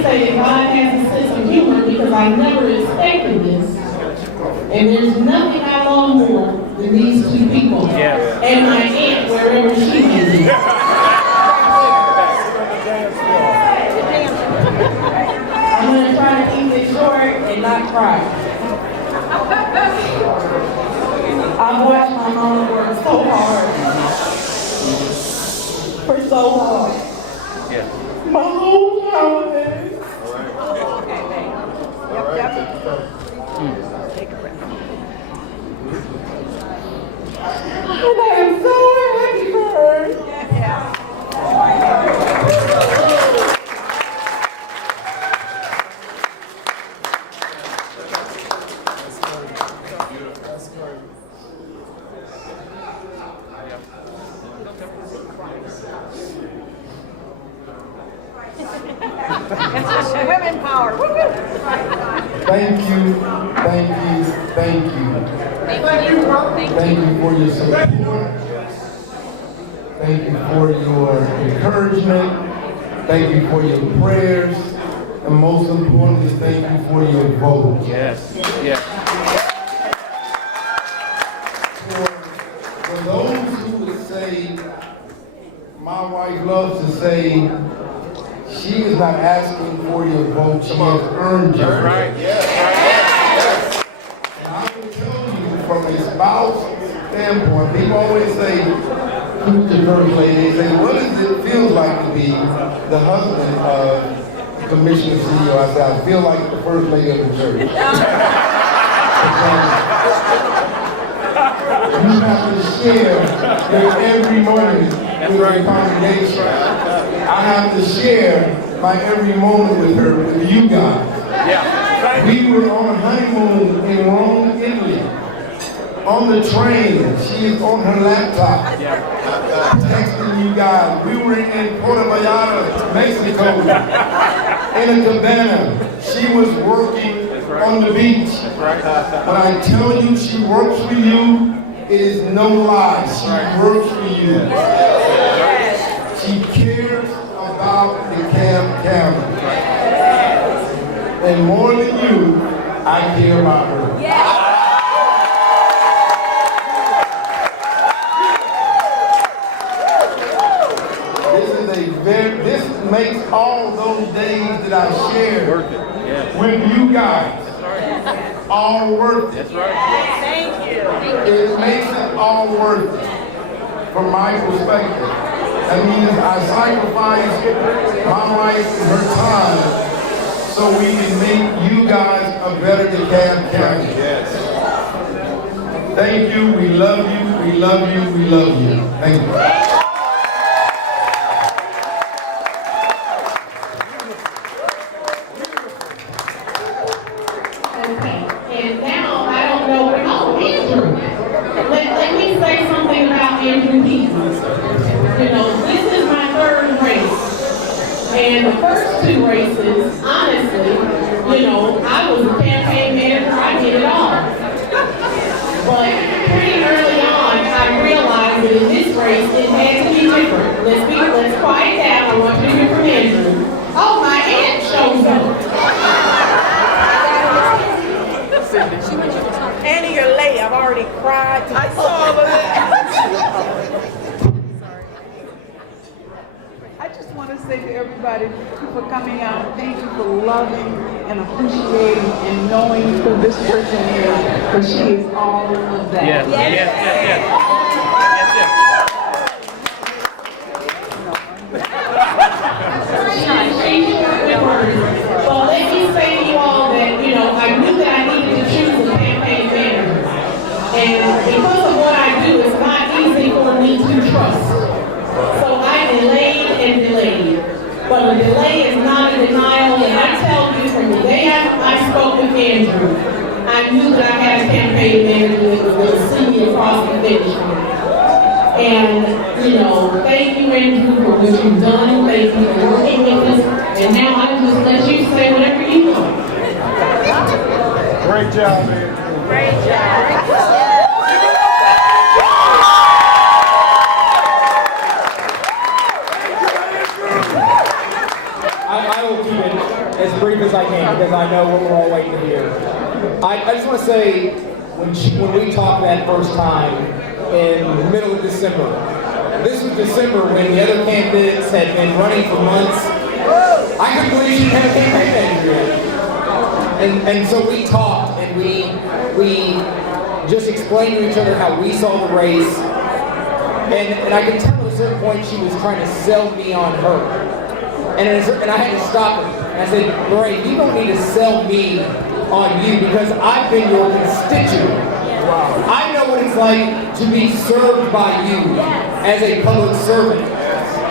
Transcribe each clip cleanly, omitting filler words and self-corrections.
can say that God has a sense of humor because I never expected this. And there's nothing I love more than these two people. Yes. And my aunt, wherever she is. I'm going to try to keep it short and not cry. I've watched my mom work so hard. For so long. Yeah. My whole childhood. Okay, babe. Yep. Take a breath. And I am so happy for her. Yeah. Women power. Thank you, thank you, thank you. Thank you for your support. Thank you for your encouragement. Thank you for your prayers. And most importantly, thank you for your vote. Yes. Yes. For those who would say, my wife loves to say, she is not asking for your vote, she has earned your vote. Right. Yes. And I will tell you from a spouse standpoint, people always say, who's the first lady? They say, what does it feel like to be the husband of Commissioner CEO? I said, I feel like the first lady of the church. You have to share your every moment with your congregation. I have to share my every moment with her, with you guys. Yeah. We were on a honeymoon in Rome, Italy. On the train, she is on her laptop, texting you guys. We were in Puerto Vallarta, Mexico, in a cabana. She was working on the beach. When I tell you she works for you, it is no lie. She works for you. She cares about DeKalb County. And more than you, I care about her. This makes all those days that I shared with you guys all worth it. That's right. Thank you. It makes it all worth it from my perspective. That means I sacrificed my life and her time so we can make you guys a better DeKalb County. Yes. Thank you. We love you. We love you. We love you. Thank you. And the first two races, honestly, I was a campaign manager, I did it all. But pretty early on, I realized that in this race, it had to be different. Let's quiet down, I want you to hear from Andrew. Oh, my aunt shows up. Annie, you're late. I've already cried. I saw all of that. I just want to say to everybody, thank you for coming out. Thank you for loving and appreciating and knowing who this person is, because she is all of that. Yes. Yes. Yes. Yes. Well, let me say to you all that, I knew that I needed to choose a campaign manager. And because of what I do, it's not easy for me to trust. So I delayed and delayed. But a delay is not a denial, and I tell you from the day I spoke with Andrew, I knew that I had a campaign manager that was going to see me across the finish line. And, thank you, Andrew, for what you've done. Thank you for working with us. And now I just let you say whatever you want. Great job, Andrew. Great job. I will keep it as brief as I can because I know what we're all waiting to hear. I just want to say, when we talked that first time in the middle of December, this was December when the other candidates had been running for months. I couldn't believe she didn't have a campaign manager yet. And so we talked and we just explained to each other how we saw the race. And I could tell at a certain point she was trying to sell me on her. And I had to stop her. And I said, Lorraine, you don't need to sell me on you because I've been your constituent. Wow. I know what it's like to be served by you as a public servant.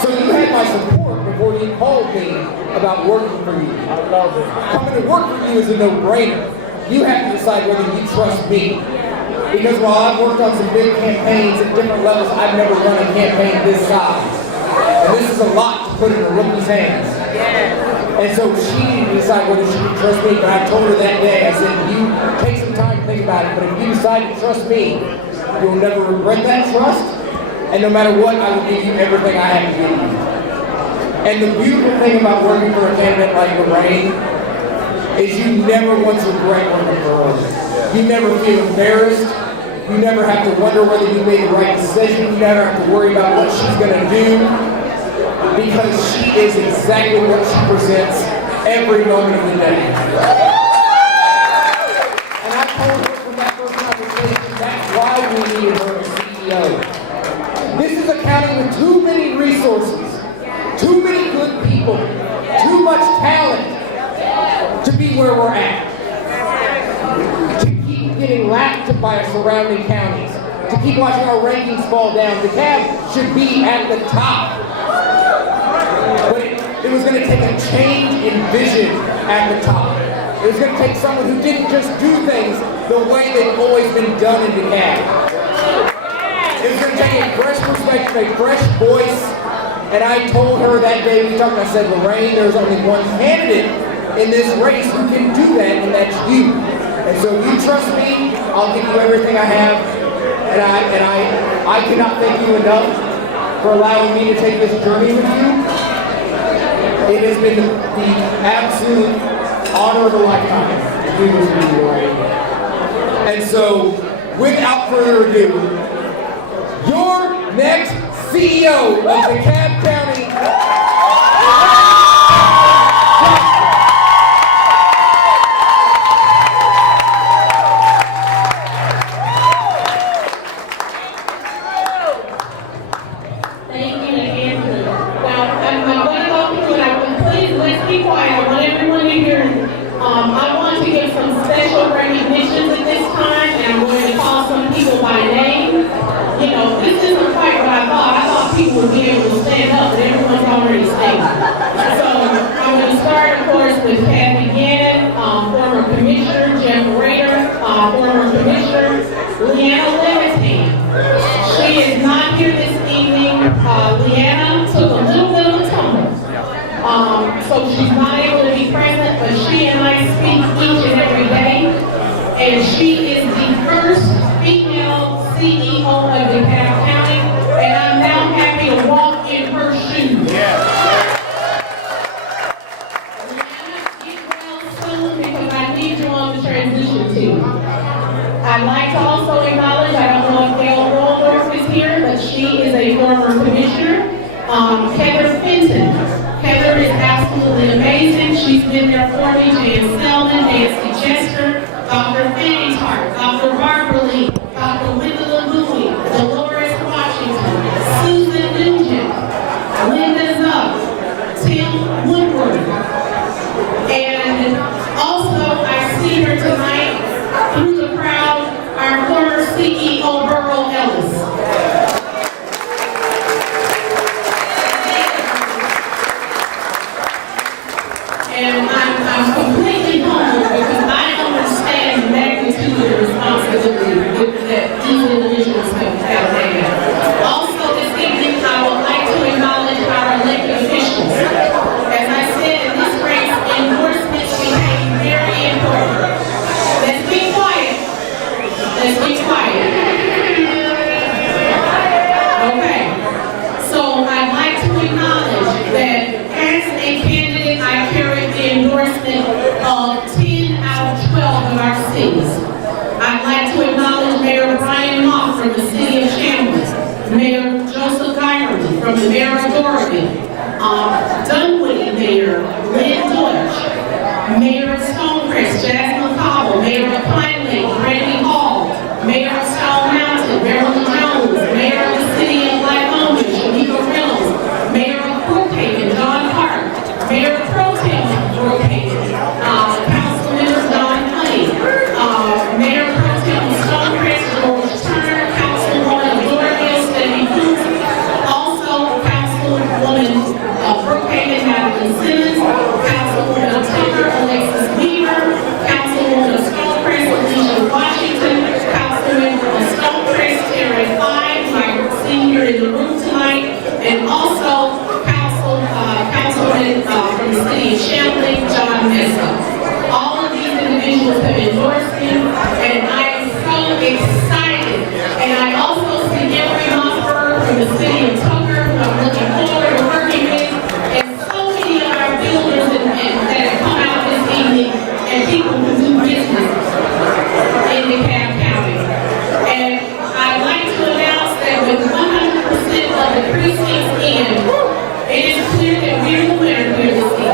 So you had my support before you called me about working for you. I love it. Coming to work for you is a no-brainer. You have to decide whether you trust me. Because while I've worked on some big campaigns at different levels, I've never run a campaign this size. And this is a lot to put in a rookie's hands. And so she needed to decide whether she could trust me, but I told her that day, I said, you take some time to think about it, but if you decide to trust me, you'll never regret that trust, and no matter what, I will give you everything I have to give you. And the beautiful thing about working for a candidate like Lorraine is you never once regret working for her. You never feel embarrassed. You never have to wonder whether you made the right decision. You never have to worry about what she's going to do because she is exactly what she presents every moment of the day. And I told her from that first conversation that's why we needed her as CEO. This is a county with too many resources, too many good people, too much talent to be where we're at. Getting lapped by our surrounding counties, to keep watching our rankings fall down. DeKalb should be at the top. But it was going to take a change in vision at the top. It was going to take someone who didn't just do things the way they've always been done in DeKalb. It was going to take a fresh perspective, a fresh voice. And I told her that day we talked, I said, Lorraine, there's only one candidate in this race who can do that, and that's you. And so if you trust me, I'll give you everything I have. And I cannot thank you enough for allowing me to take this journey with you. It has been the absolute honor of a lifetime to do this with you, Lorraine. And so, without further ado, your next CEO of DeKalb County. I want to give some special recognitions at this time, and I'm going to call some people by name. You know, this isn't quite what I thought. I thought people would be able to stand up, but everyone's already standing. So I'm going to start, of course, with Kathy Gannon, former commissioner, Jeff Rader, former commissioner, Leanna Levitan. She is not here this evening. Leanna took a little bit of a tumble. So she's not able to be present, but she and I speak each and every day. And she is the first female CEO of DeKalb County, and I'm now happy to walk in her shoes. Leanna, get well soon because I need you on the transition team. I'd like to also acknowledge, I don't know if Gail Roldorf is here, but she is a former commissioner. Heather Fenton. Heather is absolutely amazing. She's been there for me. Jan Selman, Nancy Chester, Dr. Fanny Tart, Dr. Barbara Lee, Dr. Linda Lagui, Dolores Washington, Susan Nugent, Linda Zuck, Tim Woodward. And also, I see her tonight through the crowd, our former CEO, Burl Ellis. And I'm completely humbled because I understand the magnitude of the responsibility that these individuals have had. Also this evening, I would like to acknowledge our elected officials. As I said, in this race, endorsements became very important. Let's be quiet. Let's be quiet. Mayor of Stonecrest, Jasmine Cobble, Mayor of Pine Lake, Randy Hall, Mayor of Stone Mountain, Marilyn Jones, Mayor of the City of Lycoming, Shanika Reynolds, Mayor of Brookhaven, John Hart, Mayor of Pro Tem Brookhaven, Councilman Don Honey, Mayor Pro Tem Stonecrest, George Turner, Councilwoman of Doraville, Stephanie Cruz, also Councilwoman of Brookhaven, Madeline Simmons, Councilwoman of Tucker, Alexis Weaver, Councilwoman of Stonecrest, Alicia Washington, Councilmember of Stonecrest, Terry Fine, my senior in the room tonight, and also Councilman from the city of Champlain, John Mesa. All of these individuals have endorsed me, and I am so excited. And I also see Henry Mossberg from the city of Tucker, who I'm looking forward to working with, and so many of our builders that have come out this evening, and people who do business in DeKalb County. And I'd like to announce that with 100% of the precincts in, it is clear that we're the winner here this evening.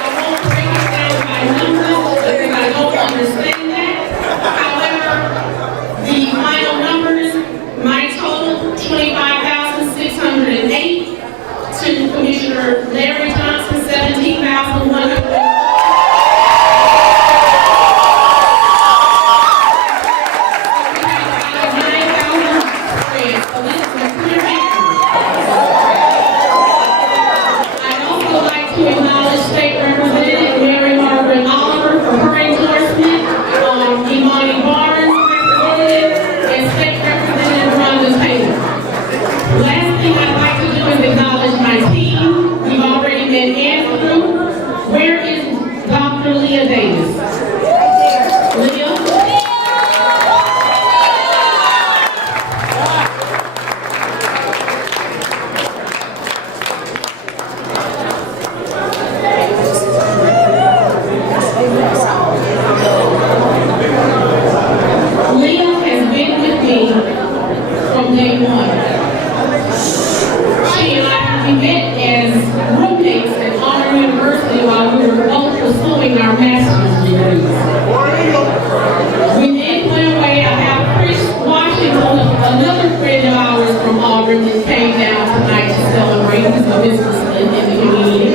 I won't break it down by numbers because I don't understand that. However, the final numbers, my total, 25,608. To Commissioner Larry Johnson, 17,100. I'd also like to acknowledge State Representative Mary Margaret Oliver for her endorsement, Imani Barnes, representative, and State Representative Rhonda Taylor. Last thing I'd like to do is acknowledge my team. We've already met Andrew. Where is Dr. Leah Davis? Leah? Leah has been with me from day one. She and I met as roommates at Honor University while we were both pursuing our master's degrees. We then went away. I have Chris Washington, another friend of ours from Auburn, that came down tonight to celebrate. He's a businessman in the community.